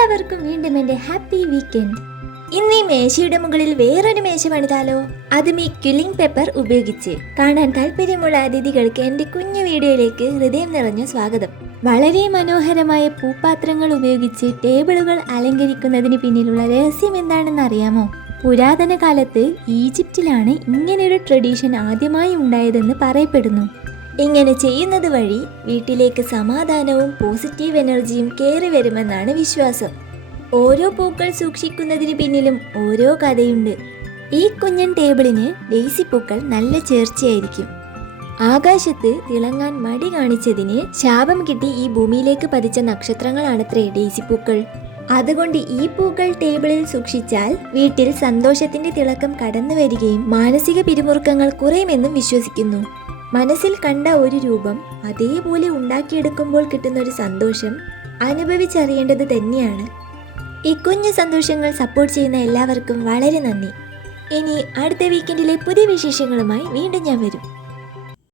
എല്ലാവർക്കും വീണ്ടും എൻ്റെ ഹാപ്പി വീക്കെൻഡ്. ഇന്ന് ഈ മേശയുടെ മുകളിൽ വേറൊരു മേശ പണിതാലോ? അതും ഈ ക്വില്ലിംഗ് പേപ്പർ ഉപയോഗിച്ച്. കാണാൻ താല്പര്യമുള്ള അതിഥികൾക്ക് എൻ്റെ കുഞ്ഞു വീഡിയോയിലേക്ക് ഹൃദയം നിറഞ്ഞ സ്വാഗതം. വളരെ മനോഹരമായ പൂപ്പാത്രങ്ങൾ ഉപയോഗിച്ച് ടേബിളുകൾ അലങ്കരിക്കുന്നതിന് പിന്നിലുള്ള രഹസ്യം എന്താണെന്ന് അറിയാമോ? പുരാതന കാലത്ത് ഈജിപ്തിലാണ് ഇങ്ങനൊരു ട്രഡീഷൻ ആദ്യമായി ഉണ്ടായതെന്ന് പറയപ്പെടുന്നു. ഇങ്ങനെ ചെയ്യുന്നത് വഴി വീട്ടിലേക്ക് സമാധാനവും പോസിറ്റീവ് എനർജിയും കയറി വരുമെന്നാണ് വിശ്വാസം. ഓരോ പൂക്കൾ സൂക്ഷിക്കുന്നതിന് പിന്നിലും ഓരോ കഥയുണ്ട്. ഈ കുഞ്ഞൻ ടേബിളിന് ഡെയ്സി പൂക്കൾ നല്ല ചേർച്ചയായിരിക്കും. ആകാശത്ത് തിളങ്ങാൻ മടി കാണിച്ചതിന് ശാപം കിട്ടി ഈ ഭൂമിയിലേക്ക് പതിച്ച നക്ഷത്രങ്ങളാണത്രേ ഡെയ്സി പൂക്കൾ. അതുകൊണ്ട് ഈ പൂക്കൾ ടേബിളിൽ സൂക്ഷിച്ചാൽ വീട്ടിൽ സന്തോഷത്തിന്റെ തിളക്കം കടന്നു വരികയും മാനസിക പിരിമുറുക്കങ്ങൾ കുറയുമെന്നും വിശ്വസിക്കുന്നു. മനസ്സിൽ കണ്ട ഒരു രൂപം അതേപോലെ ഉണ്ടാക്കിയെടുക്കുമ്പോൾ കിട്ടുന്നൊരു സന്തോഷം അനുഭവിച്ചറിയേണ്ടത് തന്നെയാണ്. ഈ കുഞ്ഞു സന്തോഷങ്ങൾ സപ്പോർട്ട് ചെയ്യുന്ന എല്ലാവർക്കും വളരെ നന്ദി. ഇനി അടുത്ത വീക്കെൻഡിലെ പുതിയ വിശേഷങ്ങളുമായി വീണ്ടും ഞാൻ വരും.